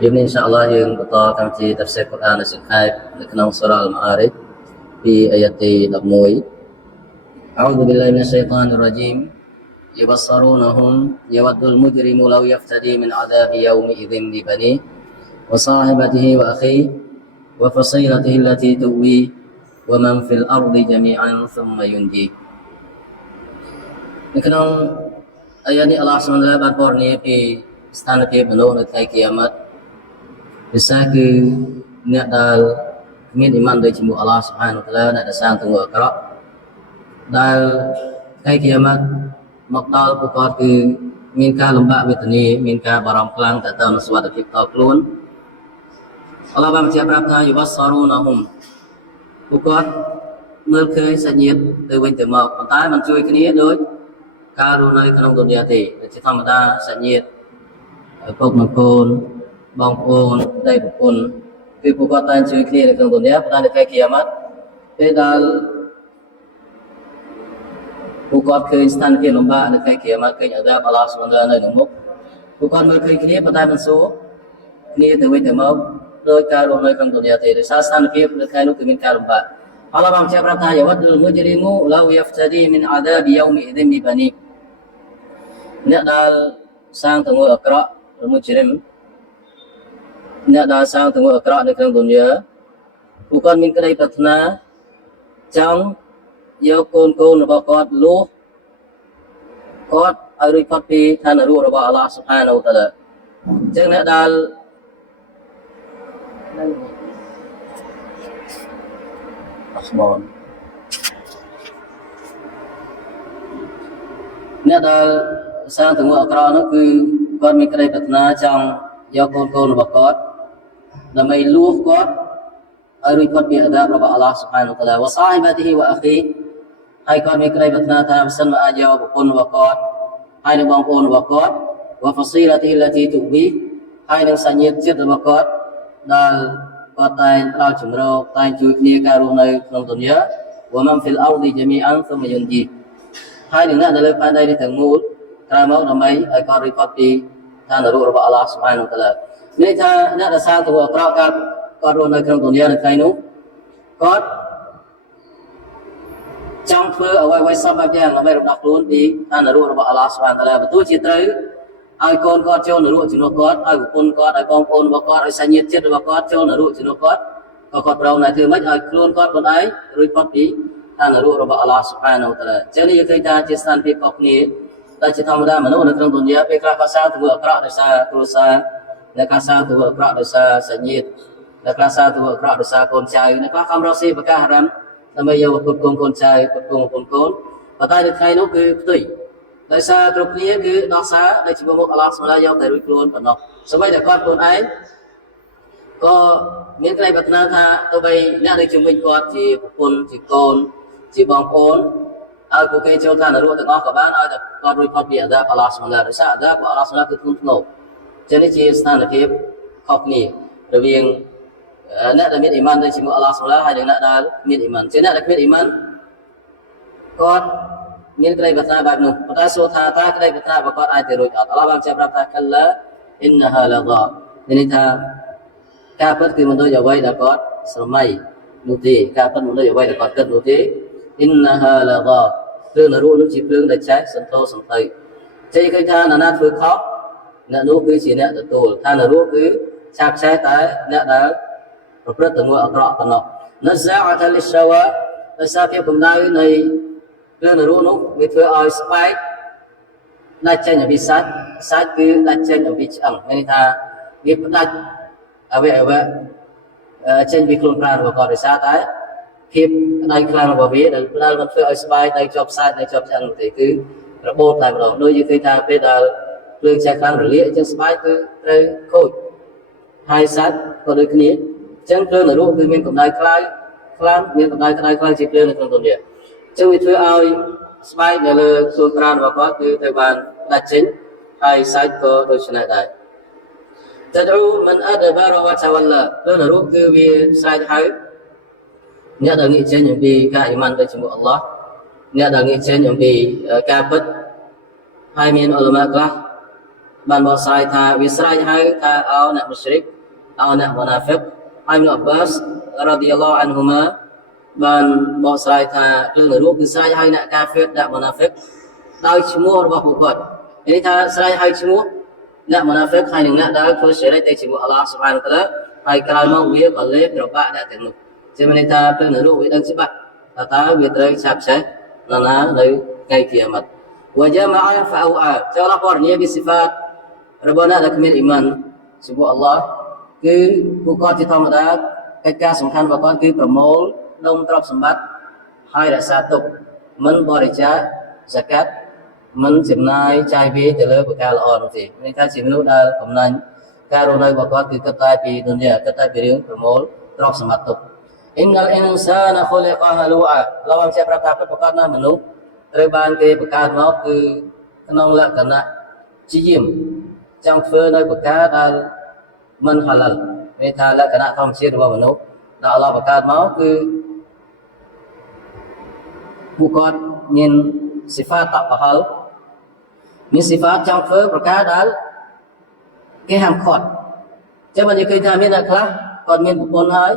يبني إن شاء الله ينقطع كم في تفسير القرآن الكريم لكنا سورة المعارج في آيات دموي. أعوذ بالله من الشيطان الرجيم. يبصرونهم يود المجرم لو يفتدي من عذاب يومئذ ببنيه وصاحبته وأخيه وفصيلته التي تؤويه ومن في الأرض جميعا ثم ينجيه. នៅក្នុងអាយ៉ានេះអល់ឡោះស៊ុបហានតាឡាបានពណ៌នាពីស្ថានភាពមនុស្សនៅថ្ងៃគីយ៉ាម៉ាត់ពិសេសគឺអ្នកដែលមានអ៊ីម៉ានទៅជាមួយអល់ឡោះស៊ុបហានតាឡាដែលសាងទង្វើអាក្រក់ដែលថ្ងៃគីយ៉ាម៉ាត់មកដល់ពួកគាត់គឺមានការលំបាកវេទនាមានការបារម្ភខ្លាំងទៅនឹងសុវត្ថិភាពតខ្លួនអល់ឡោះបានបញ្ជាក់ប្រាប់ថាយវសរូណាហុំពួកគាត់មើលឃើញសាច់ញាតិទៅវិញទៅមកប៉ុន្តែមិនជួយគ្នាដូចការរស់នៅក្នុងទុនយ៉ាទេជាធម្មតាសាច់ញាតិពុកនិងកូនបងប្អូនប្តីប្រពន្ធគឺពួកគាត់តែជួយគ្នានៅក្នុងទុនយ៉ាប៉ុន្តែនៅថ្ងៃគីយ៉ាម៉ាត់ពេលដែលពួកគាត់ឃើញស្ថានភាពលំបាកនៅថ្ងៃគីយ៉ាម៉ាត់ឃើញអាដាបអល់ឡោះស៊ុបហានតាឡានៅក្នុងមុខពួកគាត់មើលឃើញគ្នាប៉ុន្តែមិនសួរគ្នាទៅវិញទៅមកដោយការរស់នៅក្នុងទុនយ៉ាទេដោយសារស្ថានភាពនៅថ្ងៃនោះគឺមានការលំបាកអល់ឡោះបានបញ្ជាក់ប្រាប់ថាយវឌ្ឍលមុជរិមូឡៅយ៉ាហ្វតាឌីមីនអាដាបយោមអ៊ីឌីនប៊ីបានីអ្នកដែលសាងទង្វើអាក្រក់ឬមុជរិមអ្នកដែលសាងទង្វើអាក្រក់នៅក្នុងទុនយ៉ាពួកគាត់មានក្តីប្រាថ្នាចង់យកកូនរបស់គាត់លួសគាត់ឲ្យរួចផុតពីឋាននរករបស់អល់ឡោះស៊ុបហានវតាឡាអញ្ចឹងអ្នកដែលអ្នកដែលសាងទង្វើអាក្រក់នោះគឺគាត់មានក្តីប្រាថ្នាចង់យកកូនរបស់គាត់ដើម្បីលួសគាត់ឲ្យរួចផុតពីអាដាបរបស់អល់ឡោះស៊ុបហានវតាឡាវ៉ាសាហ៊ីបាទីហ៊ីវ៉ាអាឃីហើយគាត់មានក្តីប្រាថ្នាថាបើសិនមកអាចយកប្រពន្ធរបស់គាត់ហើយនឹងបងប្អូនរបស់គាត់វ៉ាហ្វាស៊ីឡាទីឡាទីទូវីហើយនឹងសាច់ញាតិចិត្តរបស់គាត់ដែលគាត់តែងផ្ដល់ជំរកតែងជួយគ្នាការរស់នៅក្នុងទុនយ៉ាវ៉ាម៉ាំហ្វីលអោឌីជាមីអានសុំយុនជីហើយនឹងអ្នកដែលលើផែនដីនេះទាំងមូលក្រោយមកដើម្បីឲ្យគាត់រួចផុតពីឋាននរករបស់អល់ឡោះស៊ុបហានវតាឡានេះថាអ្នកដែលសាងទង្វើអាក្រក់គាត់រស់នៅក្នុងទុនយ៉ានៅថ្ងៃនោះគាត់ចង់ធ្វើអ្វីៗសពបែបយ៉ាងដើម្បីរំដោះខ្លួនពីឋាននរករបស់អល់ឡោះស៊ុបហានតាឡាបើទោះជាត្រូវឲ្យកូនគាត់ចូលនរកជំនួសគាត់ឲ្យប្រពន្ធគាត់ឲ្យបងប្អូនរបស់គាត់ឲ្យសាច់ញាតិចិត្តរបស់គាត់ចូលនរកជំនួសគាត់ក៏គាត់ប្រងតែធ្វើម៉េចឲ្យខ្លួនគាត់ខ្លួនឯងរួចផុតពីឋាននរករបស់អល់ឡោះស៊ុបហានតាឡាអញ្ចឹងនេះយើងឃើញថាជាស្ថានភាពខុសគ្នាដែលជាធម្មតាមនុស្សនៅក្នុងទុនយ៉ាពេលខ្លះគាត់សាងទង្វើអាក្រក់ដោយសារគ្រួសារអ្នកខ្លះសាងទង្វើអាក្រក់ដោយសារសាច់ញាតិអ្នកខ្លះសាងទង្វើអាក្រក់ដោយសារកូនចៅអ្នកខ្លះខំរកស៊ីប្រកាសហារ៉ាមដើម្បីយកប្រពន្ធកូនចៅប្រពន្ធកូនប៉ុន្តែនៅថ្ងៃនោះគឺផ្ទុយដោយសារគ្រប់គ្នាគឺដោះសារដែលជាមុខអល់ឡោះស្មាឡាយកតែរួចខ្លួនប៉ុណ្ណោះសូម្បីតែគាត់ខ្លួនឯងក៏មានក្តីប្រាថ្នាថាទោះបីអ្នកនៅជំនាញគាត់ជាប្រពន្ធជាកូនជាបងប្អូនឲ្យពួកគេចូលឋាននរកទាំងអស់ក៏បានឲ្យតែគាត់រួចផុតពីអាដាបអល់ឡោះស្មាឡាដោយសារអាដាបរបស់អល់ឡោះស្មាឡាគឺធ្ងន់ធ្ងរចឹងនេះជាស្ថានភាពខុសគ្នារវាងអ្នកដែលមានអ៊ីម៉ានទៅជាមួយអល់ឡោះស៊ុបហានហើយនិងអ្នកដែលមានអ៊ីម៉ានជាអ្នកដែលគ្មានអ៊ីម៉ានគាត់មានក្តីប្រាថ្នាបែបនោះប៉ុន្តែសួរថាតើក្តីប្រាថ្នារបស់គាត់អាចទៅរួចអត់អល់ឡោះបានប្រាប់ថាកល្លាអ៊ីនណាហាឡាហ្គានេះថាការពិតគឺមិនដូចអ្វីដែលគាត់ស្រមៃនោះទេការពិតមិនដូចអ្វីដែលគាត់គិតនោះទេអ៊ីនណាហាឡាហ្គាព្រលឹងនរកនោះជាព្រលឹងដែលចែកសន្ធោសន្ធៅចេះឃើញថាអ្នកណាធ្វើខុសអ្នកនោះគឺជាអ្នកទទួលឋាននរកគឺឆាបឆេះតែអ្នកដែលប្រព្រឹត្តទង្វើអាក្រក់ប៉ុណ្ណោះណាហ្សាអតលិសាវ៉ាដោយសារភាពកម្ដៅនៃរឿងនរកនោះវាធ្វើឲ្យស្បែកដាច់ចេញពីសាច់គឺដាច់ចេញពីឆ្អឹងមានន័យថាវាផ្ដាច់អវយវៈចេញពីខ្លួនប្រាណរបស់គាត់ដោយសារតែភាពក្តៅខ្លាំងរបស់វាដែលมันធ្វើឲ្យស្បែកដៃជាប់សាច់ដៃជាប់ឆ្អឹងទេគឺរបូតតែម្ដងដូចយើងឃើញថាពេលដែលភ្លើងឆេះខ្លាំងរលាកអញ្ចឹងស្បែកគឺត្រូវខូចហើយសាច់ក៏ដូចគ្នាអញ្ចឹងភ្លើងនរកគឺមានកម្ដៅខ្លាំងមានកម្ដៅក្តៅខ្លាំងជាភ្លើងនៅក្នុងទុនយ៉ាអញ្ចឹងវាធ្វើឲ្យស្បែកនៅលើខ្លួនប្រាណរបស់គាត់គឺត្រូវបានដាច់ចេញហើយសាច់ក៏ដូចនេះដែរតដរូមិនអដបារវ៉ាតាវ៉ាឡាភ្លើងនរកគឺវាស្រែកហៅអ្នកដែលងាកចេញអំពីការអ៊ីម៉ានទៅជាមួយអល់ឡោះអ្នកដែលងាកចេញអំពីការពិតហើយមានអ៊ុលម៉ាខ្លះ បានបកស្រាយថាវាស្រេចហើយថាអោអ្នកមុស្រិកអោអ្នកមុណាហ្វិកហើយនៅអបាសរ៉ាឌីយ៉ាឡោះអានហ៊ូម៉ាបានបកស្រាយថារឿងនរកគឺស្រេចហើយអ្នកកាហ្វិរអ្នកមុណាហ្វិកដោយឈ្មោះរបស់ពួកគាត់នេះថាស្រេចហើយឈ្មោះអ្នកមុណាហ្វិកហើយនឹងអ្នកដែលធ្វើសិរិកទៅជាមួយអល់ឡោះស៊ុបហានតាឡាហើយក្រោយមកវាក៏លេបប្របាក់អ្នកទាំងនោះជាមានន័យថារឿងនរកវាដឹងច្បាស់ថាតើវាត្រូវឆាប់ឆេះនៅណានៅថ្ងៃគីយ៉ាម៉ាត់وجمع فأوعى ចូលពរនីពីសិហ្វាតរបស់អ្នកដែលគ្មានអ៊ីម៉ានចំពោះអល់ឡោះគឺពួកគាត់ជាធម្មតាកិច្ចការសំខាន់របស់គាត់គឺប្រមូលដុំទ្រព្យសម្បត្តិហើយរក្សាទុកមិនបរិច្ចាគហ្សាកាត់មិនចំណាយចាយវាយទៅលើប្រការល្អនោះទេមានថាជាមនុស្សដែលកំណាញ់ការរស់នៅរបស់គាត់គឺគិតតែពីឌុនយ៉ាគិតតែពីរឿងប្រមូលទ្រព្យសម្បត្តិទុកអ៊ីនណលអ៊ីនសានខុលិកហាលូអាលោកបានជាប្រាប់ថាប្រកាសណាមនុស្សត្រូវបានគេបង្កើតមកគឺក្នុងលក្ខណៈជាយាមចង់ធ្វើនៅប្រការដែលមិនហាឡាល់មានថាលក្ខណៈធម្មជាតិរបស់មនុស្សដែលអល់ឡោះបង្កើតមកគឺពួកគាត់មានសិហ្វាតតបហល់មានសិហ្វាតចង់ធ្វើប្រការដែលគេហាមឃាត់ចឹងមិននិយាយថាមានអ្នកខ្លះគាត់មានប្រពន្ធហើយ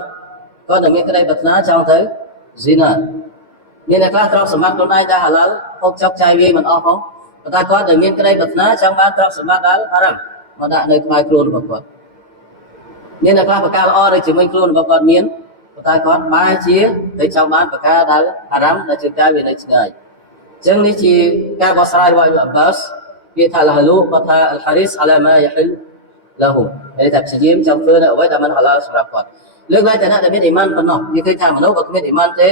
គាត់តែមានក្តីប្រាថ្នាចង់ទៅស៊ីណាមានអ្នកខ្លះទ្រព្យសម្បត្តិខ្លួនឯងដែលហាឡាល់ហូបចុកចាយវាយមិនអស់ផងប៉ុន្តែគាត់ដែលមានក្តីប្រាថ្នាចង់បានទ្រព្យសម្បត្តិដែលហារ៉ាមមកដាក់នៅក្បែរខ្លួនរបស់គាត់មានអ្នកខ្លះប្រការល្អដែលជាមួយខ្លួនរបស់គាត់មានប៉ុន្តែគាត់បែរជាទៅចង់បានប្រការដែលហារ៉ាមដែលជាការវានៅឆ្ងាយអញ្ចឹងនេះជាការបកស្រាយរបស់អ៊ីបអបាសពាក្យថាលហលូគាត់ថាអលហារីសអាឡាម៉ាយ៉ាហិលលហ៊ុមតែថាព្យាយាមចង់ធ្វើនៅអ្វីដែលមិនហាឡាល់សម្រាប់គាត់លើកឡើងតែអ្នកដែលមានអ៊ីម៉ានប៉ុណ្ណោះនិយាយឃើញថាមនុស្សក៏គ្មានអ៊ីម៉ានទេ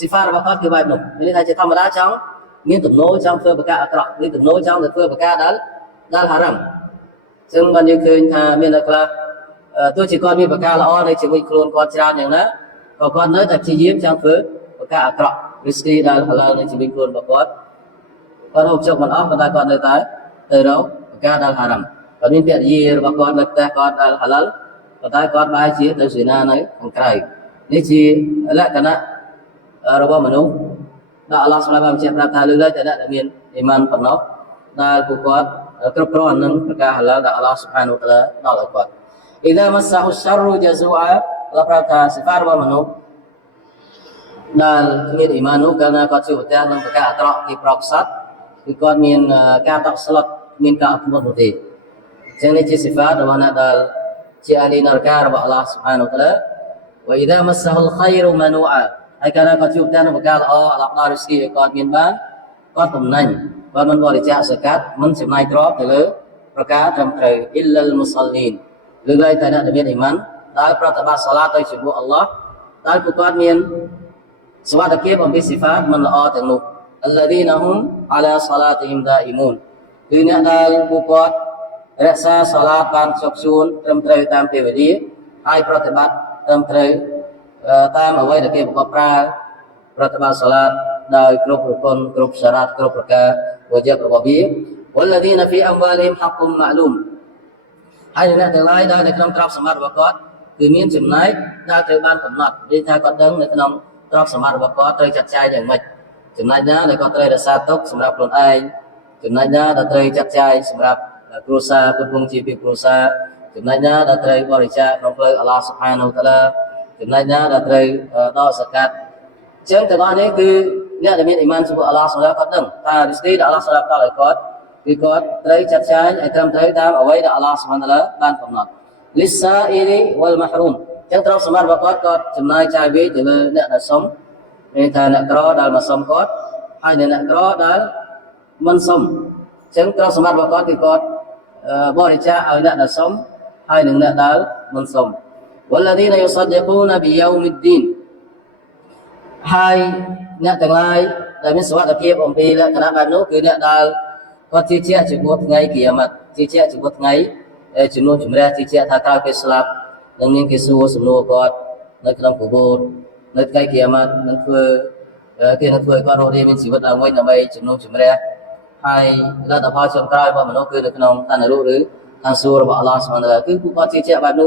សិហ្វារបស់គាត់គឺបែបនោះមានន័យថាជាធម្មតាចង់មានទំនោរចង់ធ្វើប្រការអាក្រក់ឬទំនោរចង់ទៅធ្វើប្រការដែលហារ៉ាមចឹងបានយើងឃើញថាមានអ្នកខ្លះទោះជាគាត់មានប្រការល្អនៅជាមួយខ្លួនគាត់ច្រើនយ៉ាងណាក៏គាត់នៅតែព្យាយាមចង់ធ្វើប្រការអាក្រក់ឬស្គីដែលហាឡាល់នៅជាមួយខ្លួនរបស់គាត់គាត់ហូបចុកមិនអស់ប៉ុន្តែគាត់នៅតែទៅរកប្រការដែលហារ៉ាមគាត់មានភរិយារបស់គាត់នៅផ្ទះគាត់ដែលហាឡាល់ប៉ុន្តែគាត់បែរជាទៅសេនានៅខាងក្រៅនេះជាលក្ខណៈរបស់មនុស្សដែលអល់ឡោះស្លាប់បានបញ្ជាក់ប្រាប់ថាលើកតែអ្នកដែលមានអ៊ីម៉ានប៉ុណ្ណោះដែលពួកគាត់គ្រប់គ្រងនឹងប្រការហាឡាល់ដែលអល់ឡោះស៊ុបហានូវតាឡាដល់ឲ្យគាត់អ៊ីដាម៉ាសាហ៊ុសររូជាស៊ូអាលោកប្រាប់ថាសិហ្វារបស់មនុស្សដែលគ្មានអ៊ីម៉ាននោះកាលណាគាត់ជួបប្រទះនឹងប្រការអាក្រក់ទីប្រកសត្វគឺគាត់មានការតក់ស្លុតមានការអត់ធ្មត់នោះទេអញ្ចឹងនេះជាសិហ្វារបស់អ្នកដែលជាអាលីនរការបស់អល់ឡោះស៊ុបហានូវតាឡាវអ៊ីដាម៉ាសាហ៊ុលខៃរម៉ានូអាហើយកាលណាគាត់ជួបតែនឹងប្រការល្អអល់ឡោះផ្ដល់រីស្គីឲ្យគាត់មានបានគាត់បំណែងគាត់មិនបរិច្ចាគហ្សាកាត់មិនចំណាយទ្រព្យទៅលើប្រការត្រឹមត្រូវអ៊ីលលមុសលីនលើកឡើងតែអ្នកដែលមានអ៊ីម៉ានដែលប្រតិបត្តិសាឡាតទៅជាមួយអល់ឡោះដែលពួកគាត់មានសុវត្ថិភាពអំពីសិហ្វាតមិនល្អទាំងនោះអល្លាឌីណាហ៊ុមអាឡាសាឡាតិហ៊ីមដាអ៊ីមូនគឺអ្នកដែលពួកគាត់រក្សាសាឡាតបានខ្ជាប់ខ្ជួនត្រឹមត្រូវតាមពេលវេលាហើយប្រតិបត្តិត្រឹមត្រូវតាមអ្វីដែលគេបង្កប់ប្រើប្រតិបត្តិសាឡាតដោយគ្រប់ប្រព័ន្ធគ្រប់សារ៉ាត់គ្រប់ប្រការវជារបស់វាវលឌីណាហ្វីអមវ៉ាលហ៊ីមហាក់គុំម៉ាក់លូមហើយអ្នកទាំងឡាយដែលនៅក្នុងទ្រព្យសម្បត្តិរបស់គាត់គឺមានចំណែកដែលត្រូវបានកំណត់និយាយថាគាត់ដឹងនៅក្នុងទ្រព្យសម្បត្តិរបស់គាត់ត្រូវចាត់ចែងយ៉ាងម៉េចចំណែកណាដែលគាត់ត្រូវរក្សាទុកសម្រាប់ខ្លួនឯងចំណែកណាដែលត្រូវចាត់ចែងសម្រាប់គ្រួសារគ្រប់គ្រងជីវភាពគ្រួសារចំណែកណាដែលត្រូវបរិច្ចាគក្នុងផ្លូវអល់ឡោះស៊ុបហានូវតាឡាចំណែកណាដែលត្រូវដកសកាត់អញ្ចឹងទាំងអស់នេះគឺអ្នកដែលមានអ៊ីម៉ានចំពោះអល់ឡោះសម្រាប់គាត់ដឹងថារីស្គីដែលអល់ឡោះសម្រាប់ដល់ឲ្យគាត់គឺគាត់ត្រូវចាត់ចែងឲ្យត្រឹមត្រូវតាមអ្វីដែលអល់ឡោះស៊ុបហានូវតាឡាបានកំណត់លិសាអ៊ីរីវលម៉ាហ្រូមអញ្ចឹងទ្រព្យសម្បត្តិរបស់គាត់ចំណាយចាយវាយទៅលើអ្នកដែលសុំមានថាអ្នកក្រដែលមកសុំគាត់ហើយអ្នកក្រដែលមិនសុំអញ្ចឹងទ្រព្យសម្បត្តិរបស់គាត់គឺគាត់បរិច្ចាគឲ្យអ្នកដែលសុំហើយនឹងអ្នកដែលមិនសុំوالذين يصدقون بيوم الدين ហើយអ្នកទាំងឡាយដែលមានសុវត្ថិភាពអំពីលក្ខណៈបែបនោះគឺអ្នកដែលគាត់ជឿជាក់ចំពោះថ្ងៃគីយ៉ាម៉ាត់ជឿជាក់ចំពោះថ្ងៃជំនុំជម្រះជឿជាក់ថាក្រោយពេលស្លាប់នឹងមានគេសួរសំណួរគាត់នៅក្នុងកូបូរនៅថ្ងៃគីយ៉ាម៉ាត់នឹងធ្វើគេនឹងធ្វើឲ្យគាត់រស់រានមានជីវិតឡើងវិញដើម្បីជំនុំជម្រះហើយលទ្ធផលចុងក្រោយរបស់មនុស្សគឺនៅក្នុងឋាននរកឬឋានសួគ៌របស់អល់ឡោះស៊ុបហានូវតាឡាគឺពួកគាត់ជឿជាក់បែបនោះ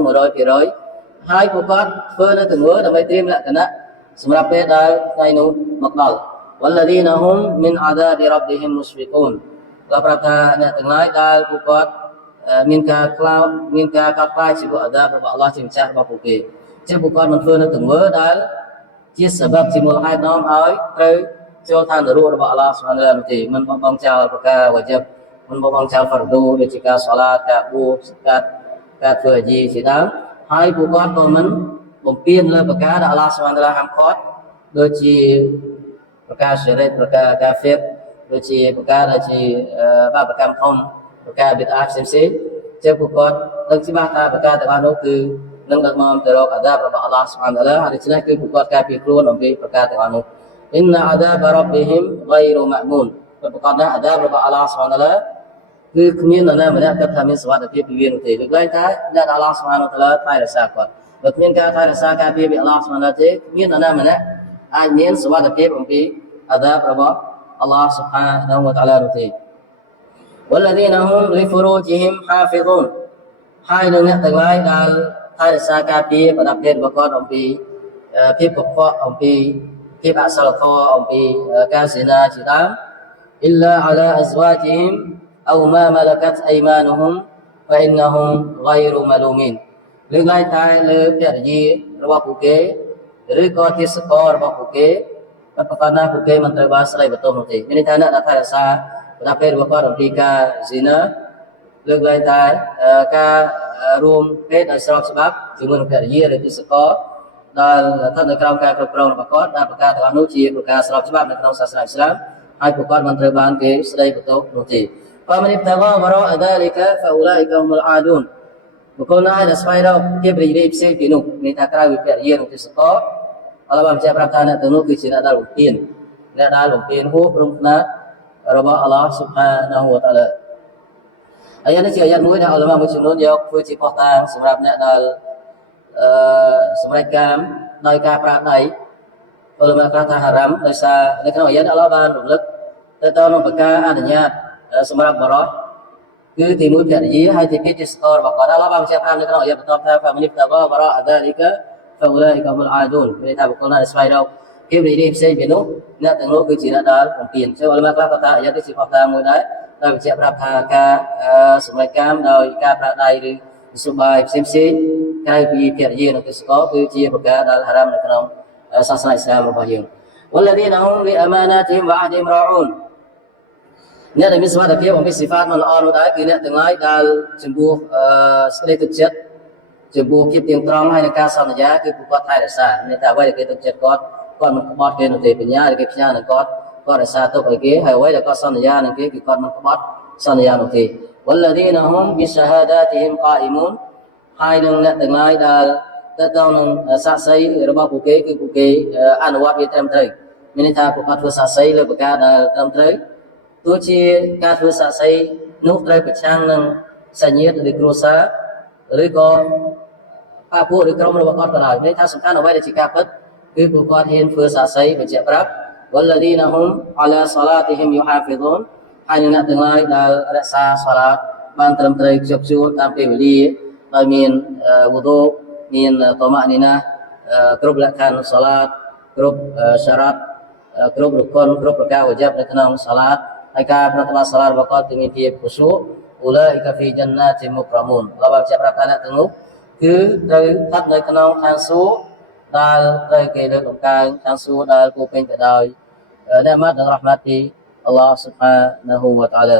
100% ហើយពួកគាត់ធ្វើនៅទង្វើដើម្បីត្រៀមលក្ខណៈសម្រាប់ពេលដែលថ្ងៃនោះមកដល់វលឌីណាហ៊ុមមីនអាដាបរ៉ាប់ឌីហ៊ីមមុស្ហ្វិកូនក៏ប្រាប់ថាអ្នកទាំងឡាយដែលពួកគាត់ មានការក្លោមានការកាត់ផ្តាច់ជីវិតអាដាបរបស់អល់ឡោះជាម្ចាស់របស់ពួកគេជាបុគ្គលមិនធ្វើនៅទង្វើដែលជាសបាប់ជាមូលហេតុនាំឲ្យត្រូវចូលឋាននរករបស់អល់ឡោះស៊ុបហានតាឡានោះទេមិនបងចោលប្រការវ៉ាជីបមិនបងចោលហ្វារដូដូចជាការសាឡាតការបួសការធ្វើអាជីជាដើមហើយពួកគាត់ក៏មិនបំពេញលើប្រការដែលអល់ឡោះស៊ុបហានតាឡាហាមឃាត់ដូចជាប្រការសេរីប្រការកាហ្វេដូចជាប្រការដែលជាបាបកម្មធំប្រការបិទអាផ្សេងជាពួកគាត់ដឹងច្បាស់ថាប្រការទាំងអស់នោះគឺនឹងដឹកនាំទៅរកអាដាបរបស់អល់ឡោះស៊ុបហានតាឡាហើយដូច្នេះគឺពួកគាត់ការពារខ្លួនអំពីប្រការទាំងអស់នោះអ៊ីនណាអាដាបរ៉ប៊ីហ៊ីមហ្គៃរូម៉ាមូនប្រកាសថាអាដាបរបស់អល់ឡោះស៊ុបហានតាឡាគឺគ្មាននរណាម្នាក់គិតថាមានសុវត្ថិភាពពីវានោះទេដូចឡើងថាអ្នកអល់ឡោះស៊ុបហានតាឡាថែរក្សាគាត់បើគ្មានការថែរក្សាការពារពីអល់ឡោះស៊ុបហានតាឡាទេគ្មាននរណាម្នាក់អាចមានសុវត្ថិភាពអំពីអាដាបរបស់អល់ឡោះស៊ុបហានវតាអាឡានោះទេ والذين هم لفروجهم حافظون ហើយនឹងអ្នកទាំងឡាយដែលថែរក្សាការពារប្រដាប់ភេទរបស់គាត់អំពីភាពកខ្វក់អំពីភាពអសិលធម៌អំពីការសេនាជាដើម إلا على أزواجهم أو ما ملكت أيمانهم فإنهم غير ملومين លើកឡើងតែលើភរិយារបស់ពួកគេឬក៏ជាសកលរបស់ពួកគេប្រកាសណាពួកគេមិនត្រូវបានស្ដីបន្ទោសនោះទេមានន័យថាអ្នកដែលថែរក្សាប្រដាប់ភេទរបស់គាត់អំពីការស៊ីណាលើកឡើងតែការរួមភេទដោយស្របច្បាប់ជាមួយនឹងភរិយាឬជាសកលដែលស្ថិតនៅក្រោមការគ្រប់គ្រងរបស់គាត់ដែលប្រការទាំងនោះជាប្រការស្របច្បាប់នៅក្នុងសាសនាអ៊ីស្លាមហើយពួកគាត់មិនត្រូវបានគេស្ដីបន្ទោសនោះទេបើមិនតែវរ៉ាអដាលីកាហ្វអ៊ូឡាអ៊ីកាហុមលអាឌូនបុគ្គលណាដែលស្វែងរកភាពរីករាយផ្សេងពីនោះមានថាក្រៅពីភរិយានិងជាសកលអល់ឡោះបានបញ្ជាក់ប្រាប់ថាអ្នកទាំងនោះគឺជាអ្នកដែលបំពេញអ្នកដែលបំពេញហួសព្រំខ្នាតរបស់អល់ឡោះស៊ុបហានាហ៊ូវតាអាឡាអាយ៉ានេះជាអាយ៉ាមួយដែលអល់ឡោះមួយចំនួនយកធ្វើជាផុសតាងសម្រាប់អ្នកដែលសម្រេចកាមដោយការប្រើដៃអល់ឡោះបានប្រាប់ថាហារ៉ាំដោយសារនៅក្នុងអាយ៉ាអល់ឡោះបានរំលឹកទៅដល់ក្នុងប្រការអនុញ្ញាតសម្រាប់បរិសុទ្ធគឺទីមួយភរិយាហើយទីពីរជាសកលរបស់គាត់អល់ឡោះបានបញ្ជាក់ប្រាប់នៅក្នុងអាយ៉ាបន្តថាហ្វាមីនីតាបរ៉ាអដាលីកាហ្វអ៊ូឡាអ៊ីកាហុមលអាឌូនមានថាបុគ្គលណាដែលស្វែងរកភាពរីករាយផ្សេងពីនោះអ្នកទាំងនោះគឺជាអ្នកដែលបំពេញចូលអល់ឡោះខ្លះក៏ថាអាយ៉ានេះជាផុសតាងមួយដែរដោយបញ្ជាក់ប្រាប់ថាការសម្រេចកាមដោយការប្រើដៃឬសុបាយផ្សេងក្រៅពីភរិយានិងទេសកលគឺជាប្រការដែលហារ៉ាមនៅក្នុងសាសនាអ៊ីស្លាមរបស់យើង والذين هم لأماناتهم وعهدهم راعون អ្នកដែលមានសមត្ថភាពអំពីសិហ្វាតមិនល្អនោះដែរគឺអ្នកទាំងឡាយដែលចំពោះសេចក្តីទុកចិត្តចំពោះភាពទៀងត្រង់ហើយនឹងការសន្យាគឺពួកគាត់ថែរក្សាមានតែអ្វីដែលគេទុកចិត្តគាត់មិនក្បត់គេនោះទេបញ្ញាដែលគេផ្ញើនឹងគាត់រក្សាទុកឲ្យគេហើយអ្វីដែលគាត់សន្យានឹងគេគឺគាត់មិនក្បត់សន្យានោះទេ والذين هم بشهاداتهم قائمون ហើយនឹងអ្នកទាំងឡាយដែលទៅដល់នឹងសាក្សីរបស់ពួកគេគឺពួកគេអនុវត្តវាត្រឹមត្រូវមានន័យថាពួកគាត់ធ្វើសាក្សីលើប្រការដែលត្រឹមត្រូវទោះជាការធ្វើសាក្សីនោះត្រូវប្រឆាំងនឹងសញ្ញិតឬគ្រួសារឬក៏ប៉ាពួកឬក្រុមរបស់គាត់ក៏ដោយមានន័យថាសំខាន់អ្វីដែលជាការពិតគឺពួកគាត់ហ៊ានធ្វើសាក្សីបញ្ជាក់ប្រាប់ والذين هم على صلاتهم يحافظون ហើយនឹងអ្នកទាំងឡាយដែលរក្សាសាឡាតបានត្រឹមត្រូវខ្ជាប់ខ្ជួនតាមពេលវេលាដោយមានវូដូមានតម៉ានីណាគ្រប់លក្ខខណ្ឌសាឡាតគ្រប់សារ៉ាត់គ្រប់រុកុនគ្រប់ប្រការវ៉ាជីបនៅក្នុងសាឡាតហើយការប្រតិបត្តិសាឡាតរបស់គាត់គឺមានភាពខុស៊ូអ៊ូឡាអ៊ីកាហ្វីជន្ណាទីមុក្រមុនเราបានចាប់ប្រាប់ថាអ្នកទាំងនោះគឺត្រូវស្ថិតនៅក្នុងឋានសួគ៌ដែលត្រូវគេលើកតម្កើងឋានសួគ៌ដែលពោពេញទៅដោយអ្នកម៉ាត់និងរ៉ាហ្មាត់ពីអល់ឡោះស៊ុបហានាហ៊ូវតាអាឡា